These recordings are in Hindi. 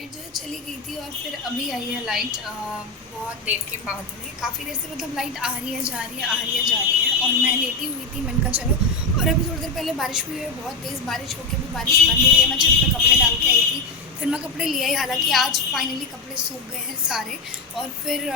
लाइट जो है चली गई थी और फिर अभी आई है लाइट बहुत देर के बाद में। काफ़ी देर से मतलब लाइट आ रही है जा रही है, आ रही है जा रही है, और मैं लेटी हुई थी। मैंने कहा चलो, और अभी थोड़ी देर पहले बारिश हुई है, बहुत तेज़ बारिश होकर भी बारिश बंद हुई है। मैं छत पर कपड़े डाल के आई थी, फिर मैं कपड़े ले आई। हालांकि आज फाइनली कपड़े सूख गए हैं सारे। और फिर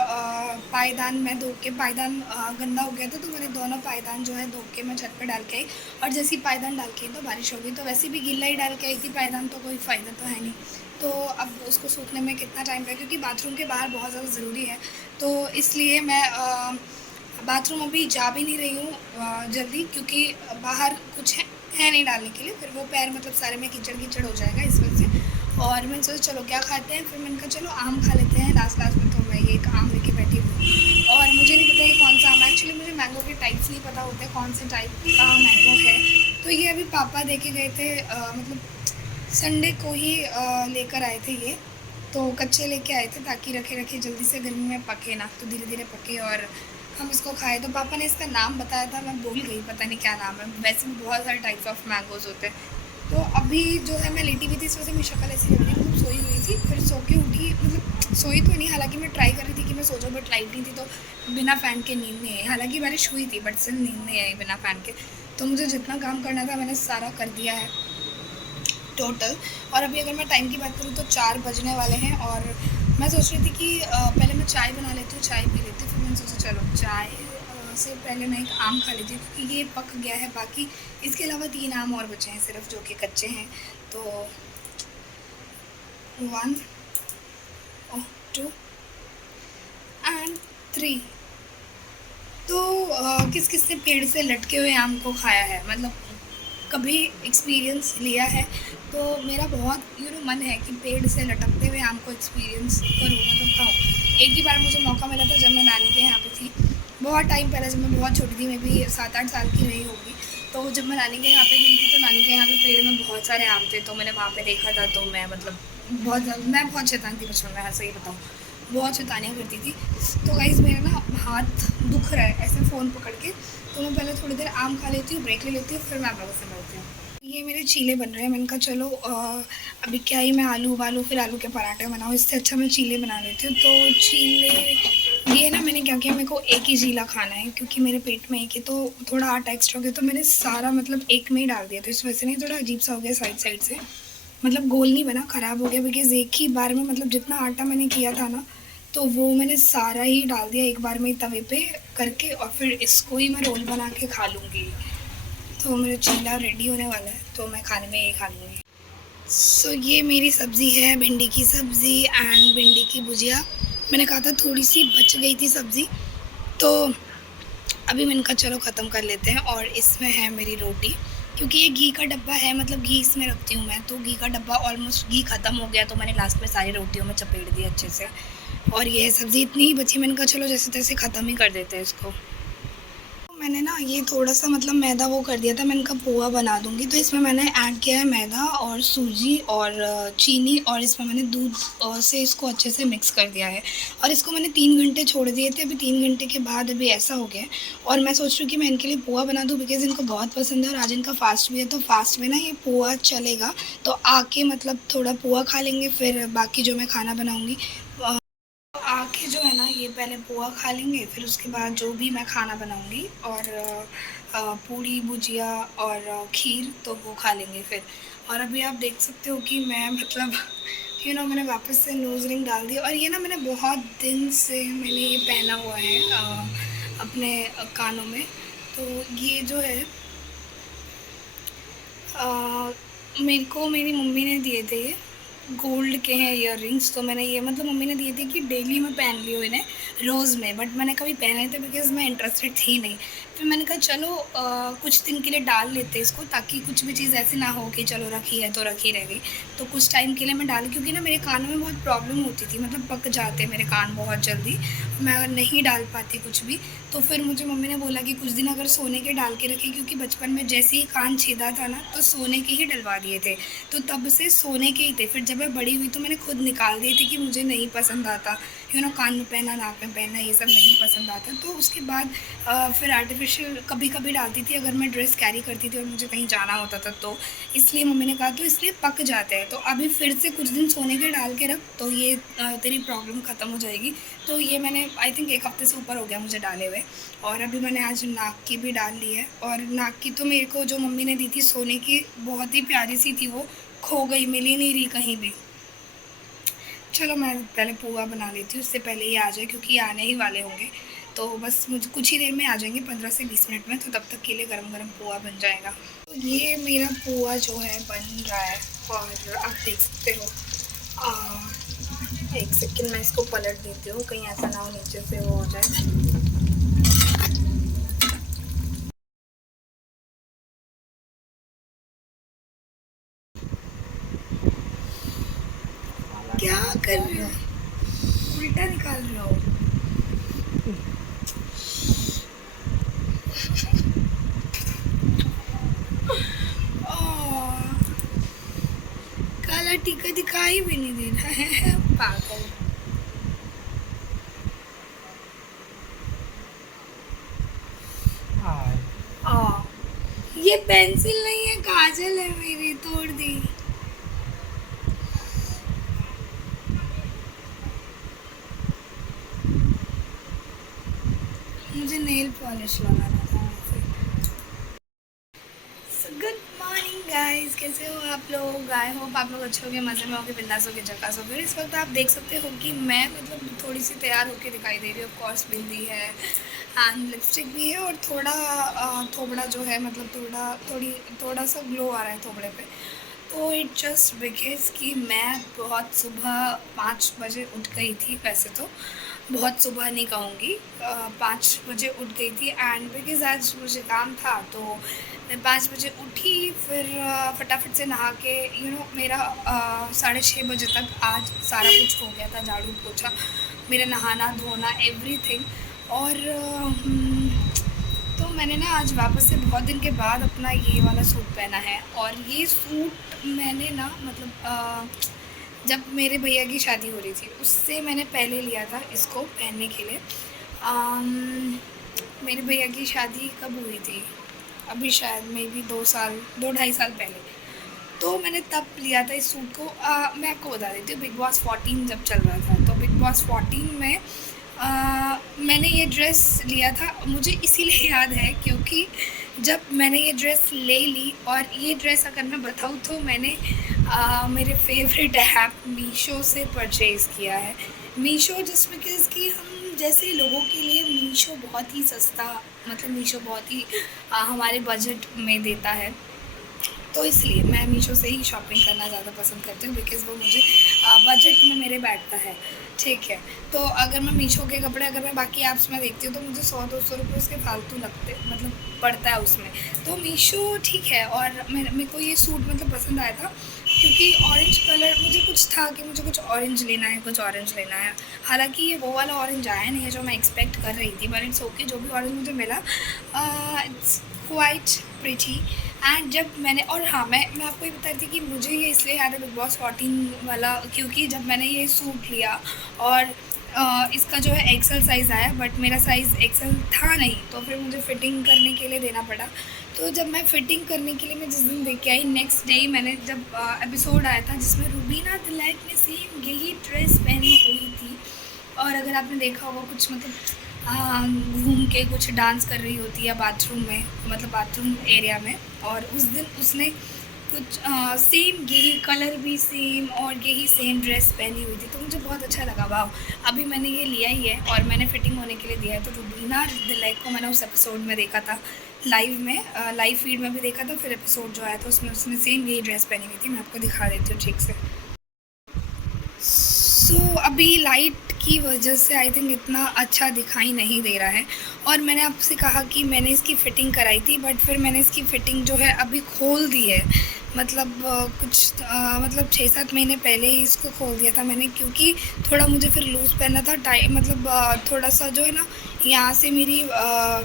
पायदान मैं धो के, पायदान गंदा हो गया था तो मैंने दोनों पायदान जो है धो के मैं छत पर डाल के आई। और जैसे ही पायदान डाल के आई तो बारिश हो गई। तो वैसे भी गीला ही डाल के आई थी पायदान, तो कोई फ़ायदा तो है नहीं। तो अब उसको सूखने में कितना टाइम लगेगा, क्योंकि बाथरूम के बाहर बहुत ज़्यादा ज़रूरी है। तो इसलिए मैं बाथरूम अभी जा भी नहीं रही हूँ जल्दी, क्योंकि बाहर कुछ है नहीं डालने के लिए। फिर वो पैर मतलब सारे में कीचड़ कीचड़ हो जाएगा इस वजह से। और मैंने सोचा चलो क्या खाते हैं, फिर मैंने कहा चलो आम खा लेते हैं लास्ट लास्ट में। तो मैं ये एक आम लेके बैठी हूँ, और मुझे नहीं पता ये कौन सा आम है। एक्चुअली मुझे मैंगो के टाइप्स नहीं पता होते कौन से टाइप का मैंगो है। तो ये अभी पापा देके गए थे, मतलब संडे को ही लेकर आए थे ये। तो कच्चे लेके आए थे ताकि रखे रखे जल्दी से गर्मी में पके ना, तो धीरे धीरे पके और हम इसको खाए। तो पापा ने इसका नाम बताया था, मैं भूल गई, पता नहीं क्या नाम है। वैसे भी बहुत सारे टाइप्स ऑफ मैंगोज़ होते हैं। तो अभी जो है मैं लेटी हुई थी, इस वजह से मेरी शक्ल ऐसी लग रही है, मतलब सोई हुई थी। फिर सो के उठी, मतलब सोई तो नहीं, हालांकि मैं ट्राई कर रही थी कि मैं सो जाऊँ, बट लाइट नहीं थी तो बिना फ़ैन के नींद नहीं आई। हालांकि बारिश हुई थी बट स्टिल नींद नहीं आई बिना फ़ैन के। तो मुझे जितना काम करना था मैंने सारा कर दिया है टोटल। और अभी अगर मैं टाइम की बात करूँ तो 4 बजने वाले हैं। और मैं सोच रही थी कि पहले मैं चाय बना लेती हूँ, चाय पी लेती हूँ। फिर मैंने सोचा चलो चाय से पहले मैं एक आम खा लेती हूँ, क्योंकि ये पक गया है। बाकी इसके अलावा 3 आम और बचे हैं सिर्फ, जो कि कच्चे हैं। तो 1 2 एंड 3। तो किस किस ने पेड़ से लटके हुए आम को खाया है, मतलब कभी एक्सपीरियंस लिया है? तो मेरा बहुत मन है कि पेड़ से लटकते हुए आम को एक्सपीरियंस करूँ, मतलब खाऊँ। एक ही बार मुझे मौका मिला था जब मैं नानी के यहाँ पे थी, बहुत टाइम पहले, जब मैं बहुत छोटी थी, मैं भी 7-8 साल की रही होगी। तो जब मैं नानी के यहाँ पे गई थी तो नानी के यहाँ पे पेड़ में बहुत सारे आम थे, तो मैंने वहाँ पे देखा था। तो मैं मतलब मैं बहुत शैतान थी बचपन में, ऐसा ही बताऊँ, बहुत शैतानियाँ करती थी। तो गाइज़ मेरा ना हाथ दुख रहा है ऐसे फ़ोन पकड़ के, तो मैं पहले थोड़ी देर आम खा लेती हूँ, ब्रेक ले लेती हूँ, फिर मैं आप लोगों से मिलती हूँ। ये मेरे चीले बन रहे हैं। मैंने कहा चलो अभी क्या ही मैं आलू उबालूँ फिर आलू के पराठे बनाऊँ, इससे अच्छा मैं चीले बना लेती हूँ। तो चीले ये ना मैंने क्या किया, मेरे को एक ही चीला खाना है क्योंकि मेरे पेट में एक है, तो थोड़ा आटा एक्स्ट्रा हो गया, तो मैंने सारा मतलब एक में ही डाल दिया। तो इस वजह से नहीं, थोड़ा अजीब सा हो गया साइड साइड से, मतलब गोल नहीं बना, ख़राब हो गया। बिकॉज़ एक ही बार में मतलब जितना आटा मैंने किया था ना, तो वो मैंने सारा ही डाल दिया एक बार में ही तवे पे करके, और फिर इसको ही मैं रोल बना के खा लूँगी। तो मेरा चीला रेडी होने वाला है, तो मैं खाने में ये खा लूँगी। सो ये मेरी सब्ज़ी है, भिंडी की सब्ज़ी एंड भिंडी की भुजिया। मैंने कहा था थोड़ी सी बच गई थी सब्ज़ी, तो अभी मैंने कहा चलो ख़त्म कर लेते हैं। और इसमें है मेरी रोटी, क्योंकि ये घी का डब्बा है, मतलब घी इसमें रखती हूँ मैं, तो घी का डब्बा ऑलमोस्ट घी ख़त्म हो गया, तो मैंने लास्ट में सारी रोटियों में चपेट दी अच्छे से। और ये सब्ज़ी इतनी ही बची, मैंने कहा चलो जैसे तैसे ख़त्म ही कर देते हैं इसको। मैंने ना ये थोड़ा-सा मतलब मैदा वो कर दिया था, मैंने कहा पोहा बना दूँगी, तो इसमें मैंने ऐड किया है मैदा और सूजी और चीनी, और इसमें मैंने दूध से इसको अच्छे से मिक्स कर दिया है। और इसको मैंने 3 घंटे छोड़ दिए थे, अभी 3 घंटे के बाद अभी ऐसा हो गया है। और मैं सोच रही हूँ कि मैं इनके लिए पोहा बना दूँ, बिकॉज़ इनको बहुत पसंद है और आज इनका फ़ास्ट भी है, तो फ़ास्ट में ना ये पोहा चलेगा। तो आके मतलब थोड़ा पोहा खा लेंगे, फिर बाकी जो मैं खाना बनाऊँगी आके जो है ना, ये पहले पोहा खा लेंगे, फिर उसके बाद जो भी मैं खाना बनाऊँगी, और पूड़ी भुजिया और खीर, तो वो खा लेंगे फिर। और अभी आप देख सकते हो कि मैं मतलब मैंने वापस से नोज़ रिंग डाल दी। और ये ना मैंने बहुत दिन से मैंने ये पहना हुआ है अपने कानों में। तो ये जो है मेरे को मेरी मम्मी ने दिए थे, ये गोल्ड के हैं इयररिंग्स। तो मैंने ये मतलब मम्मी ने दिए थे कि डेली मैं पहन ली हूँ इन्हें रोज़ में, बट मैंने कभी पहने नहीं थे बिकॉज़ मैं इंटरेस्टेड थी नहीं। फिर मैंने कहा चलो कुछ दिन के लिए डाल लेते इसको, ताकि कुछ भी चीज़ ऐसी ना हो कि चलो रखी है तो रखी रह गई। तो कुछ टाइम के लिए मैं डाली, क्योंकि ना मेरे कानों में बहुत प्रॉब्लम होती थी, मतलब पक जाते मेरे कान बहुत जल्दी, मैं नहीं डाल पाती कुछ भी। तो फिर मुझे मम्मी ने बोला कि कुछ दिन अगर सोने के डाल के रखें, क्योंकि बचपन में जैसे ही कान छेदा था ना, तो सोने के ही डलवा दिए थे, तो तब से सोने के ही थे। फिर जब मैं बड़ी हुई तो मैंने खुद निकाल दी थी कि मुझे नहीं पसंद आता, कान में पहनना, नाक में पहनना, ये सब नहीं पसंद आता। तो उसके बाद फिर आर्टिफिशियल कभी कभी डालती थी अगर मैं ड्रेस कैरी करती थी और मुझे कहीं जाना होता था, तो इसलिए मम्मी ने कहा तो इसलिए पक जाते हैं, तो अभी फिर से कुछ दिन सोने के डाल के रख, तो ये तेरी प्रॉब्लम ख़त्म हो जाएगी। तो ये मैंने आई थिंक 1 हफ़्ते से ऊपर हो गया मुझे डाले हुए, और अभी मैंने आज नाक की भी डाल ली है। और नाक की तो मेरे को जो मम्मी ने दी थी सोने की, बहुत ही प्यारी सी थी, वो खो गई, मिली नहीं रही कहीं भी। चलो मैं पहले पोहा बना लेती हूँ, उससे पहले ये आ जाए, क्योंकि ये आने ही वाले होंगे। तो बस मुझे कुछ ही देर में आ जाएंगे, 15 से 20 मिनट में, तो तब तक के लिए गरम गरम पोहा बन जाएगा। तो ये मेरा पोहा जो है बन रहा है, और आप देख सकते हो। 1 सेकेंड मैं इसको पलट देती हूँ, कहीं ऐसा ना हो नीचे से वो हो जाए। क्या कर रहे हो, उल्टा निकाल रहे हो। काला टीका दिखाई भी नहीं दे रहा है, पागल। ये पेंसिल नहीं है, काजल है मेरी, तोड़ दी। मुझे नेल पॉलिश लगाना था वैसे। गुड मॉर्निंग गाइस, कैसे हो आप लोग? आई होप आप लोग अच्छे होंगे, मज़े में होंगे, बिंदास होंगे, झकास होंगे। इस वक्त आप देख सकते हो कि मैं मतलब थोड़ी सी तैयार होकर दिखाई दे रही हूँ। ऑफकोर्स बिंदी है एंड लिपस्टिक भी है, और थोड़ा थोबड़ा जो है मतलब थोड़ा सा ग्लो आ रहा है थोबड़े पे। तो इट जस्ट बिकॉज कि मैं बहुत सुबह 5 बजे उठ गई थी। वैसे तो बहुत सुबह नहीं कहूँगी, 5 बजे उठ गई थी, एंड बिकॉज आज मुझे काम था, तो मैं 5 बजे उठी। फिर फटाफट से नहा के मेरा 6:30 बजे तक आज सारा कुछ हो गया था, झाड़ू पोछा, मेरा नहाना धोना एवरीथिंग। और तो मैंने ना आज वापस से बहुत दिन के बाद अपना ये वाला सूट पहना है। और ये सूट मैंने ना मतलब जब मेरे भैया की शादी हो रही थी उससे मैंने पहले लिया था इसको पहनने के लिए। मेरे भैया की शादी कब हुई थी? अभी शायद मे बी 2 ढाई साल पहले। तो मैंने तब लिया था इस सूट को। मैं आपको बता देती हूँ, बिग बॉस 14 जब चल रहा था, तो बिग बॉस 14 में मैंने ये ड्रेस लिया था। मुझे इसीलिए याद है क्योंकि जब मैंने ये ड्रेस ले ली, और ये ड्रेस अगर मैं बताऊँ तो मैंने मेरे फेवरेट ऐप मीशो से परचेज़ किया है। मीशो जस्ट बिकॉज़ कि हम जैसे लोगों के लिए मीशो बहुत ही सस्ता, मतलब मीशो बहुत ही हमारे बजट में देता है, तो इसलिए मैं मीशो से ही शॉपिंग करना ज़्यादा पसंद करती हूँ, बिकॉज़ वो मुझे बजट में मेरे बैठता है। ठीक है, तो अगर मैं मीशो के कपड़े अगर मैं बाकी ऐप्स में देखती हूँ तो मुझे 100-200 रुपये उसके फालतू लगते, मतलब पड़ता है उसमें। तो मीशो ठीक है। और मेरे को ये सूट मतलब पसंद आया था क्योंकि ऑरेंज कलर, मुझे कुछ था कि मुझे कुछ ऑरेंज लेना है, कुछ ऑरेंज लेना है। हालांकि ये वो वाला ऑरेंज आया नहीं है जो मैं एक्सपेक्ट कर रही थी, बट इट्स ओके, जो भी ऑरेंज मुझे मिला इट्स क्वाइट प्रिटी। एंड जब मैंने, और हाँ मैं आपको ये बता रही थी कि मुझे ये इसलिए याद है बिग बॉस 14 वाला, क्योंकि जब मैंने ये सूट लिया और इसका जो है एक्सेल साइज़ आया, बट मेरा साइज़ एक्सेल था नहीं, तो फिर मुझे फ़िटिंग करने के लिए देना पड़ा। तो जब मैं फ़िटिंग करने के लिए मैं जिस दिन देख के आई, नेक्स्ट डे मैंने जब एपिसोड आया था जिसमें रूबीना दिलाइट ने सेम यही ड्रेस पहनी हुई थी, और अगर आपने देखा होगा कुछ मतलब घूम के कुछ डांस कर रही होती है बाथरूम में, मतलब बाथरूम एरिया में, और उस दिन उसने कुछ सेम यही कलर भी सेम और यही सेम ड्रेस पहनी हुई थी। तो मुझे बहुत अच्छा लगा, वाह। अभी मैंने ये लिया ही है और मैंने फ़िटिंग होने के लिए दिया है। तो रूबीना दिलाइट को मैंने उस एपिसोड में देखा था लाइव में, लाइव फीड में भी देखा था, फिर एपिसोड जो आया था उसमें उसने सेम यही ड्रेस पहनी हुई थी। मैं आपको दिखा देती हूँ ठीक से। सो अभी लाइट की वजह से आई थिंक इतना अच्छा दिखाई नहीं दे रहा है। और मैंने आपसे कहा कि मैंने इसकी फ़िटिंग कराई थी, बट फिर मैंने इसकी फ़िटिंग जो है अभी खोल दी है। मतलब मतलब 6-7 महीने पहले ही इसको खोल दिया था मैंने, क्योंकि थोड़ा मुझे फिर लूज़ पहनना था मतलब थोड़ा-सा जो है ना, यहाँ से मेरी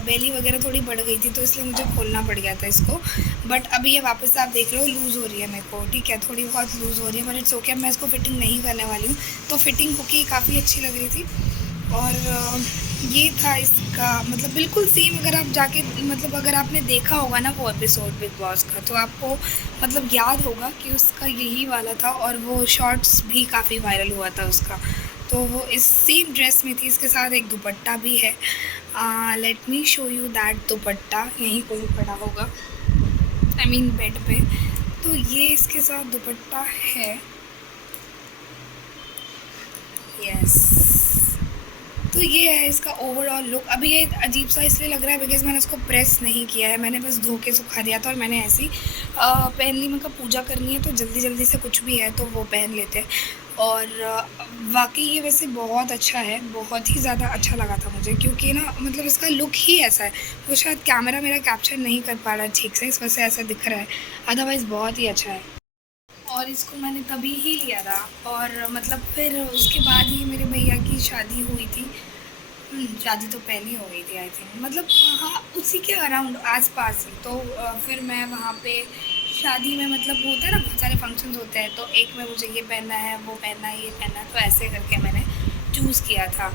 बेली वगैरह थोड़ी बढ़ गई थी, तो इसलिए मुझे खोलना पड़ गया था इसको। बट अभी ये वापस से आप देख रहे हो लूज़ हो रही है मेरे को, ठीक है, थोड़ी बहुत लूज़ हो रही है, बट इट्स ओके। मैं इसको फ़िटिंग नहीं करने वाली हूँ। तो फ़िटिंग होके काफ़ी अच्छी लग रही थी। और ये था इसका मतलब बिल्कुल सेम। अगर आप जाके मतलब अगर आपने देखा होगा ना वो एपिसोड बिग बॉस का, तो आपको मतलब याद होगा कि उसका यही वाला था, और वो शॉर्ट्स भी काफ़ी वायरल हुआ था उसका। तो वो इस सेम ड्रेस में थी, इसके साथ एक दुपट्टा भी है। Let me show you that दुपट्टा, यहीं कोई पड़ा होगा, आई मीन बेड पे। तो ये इसके साथ दुपट्टा है, यस। तो ये है इसका ओवरऑल लुक। अभी ये अजीब सा इसलिए लग रहा है बिकॉज़ मैंने इसको प्रेस नहीं किया है, मैंने बस धो के सुखा दिया था और मैंने ऐसे ही पहन ली। मैं कहा पूजा करनी है तो जल्दी जल्दी से कुछ भी है तो वो पहन लेते हैं। और वाकई ये वैसे बहुत अच्छा है, बहुत ही ज़्यादा अच्छा लगा था मुझे, क्योंकि ना मतलब इसका लुक ही ऐसा है। वो शायद कैमरा मेरा कैप्चर नहीं कर पा रहा है ठीक से, इस वजह से ऐसा दिख रहा है, अदरवाइज़ बहुत ही अच्छा है। और इसको मैंने तभी ही लिया था, और मतलब फिर उसके बाद ही मेरे भैया की शादी हुई थी। शादी तो पहले ही हो गई थी आई थिंक, मतलब हाँ उसी के अराउंड आस-पास ही। तो फिर मैं वहाँ पे शादी में मतलब होता है ना बहुत सारे फंक्शंस होते हैं, तो एक में मुझे ये पहनना है, वो पहनना है, ये पहनना है, तो ऐसे करके मैंने चूज़ किया था।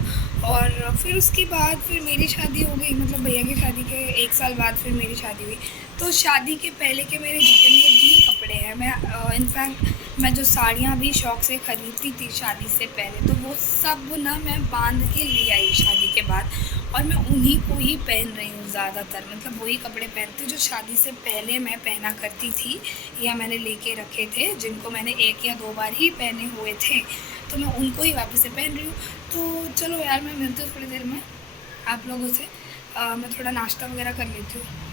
और फिर उसके बाद फिर मेरी शादी हो गई, मतलब भैया की शादी के 1 साल बाद फिर मेरी शादी हुई। तो शादी के पहले के मेरे जितने भी कपड़े हैं, मैं इनफैक्ट मैं जो साड़ियाँ भी शौक़ से ख़रीदती थी शादी से पहले, तो वो सब ना मैं बांध के ले आई शादी के बाद, और मैं उन्हीं को ही पहन रही हूँ ज़्यादातर। मतलब वही कपड़े पहनती हूँ जो शादी से पहले मैं पहना करती थी, या मैंने लेके रखे थे, जिनको मैंने 1 या 2 बार ही पहने हुए थे, तो मैं उनको ही वापस से पहन रही हूँ। तो चलो यार, मैं मिलती हूँ थोड़ी देर में आप लोगों से। मैं थोड़ा नाश्ता वगैरह कर लेती हूँ।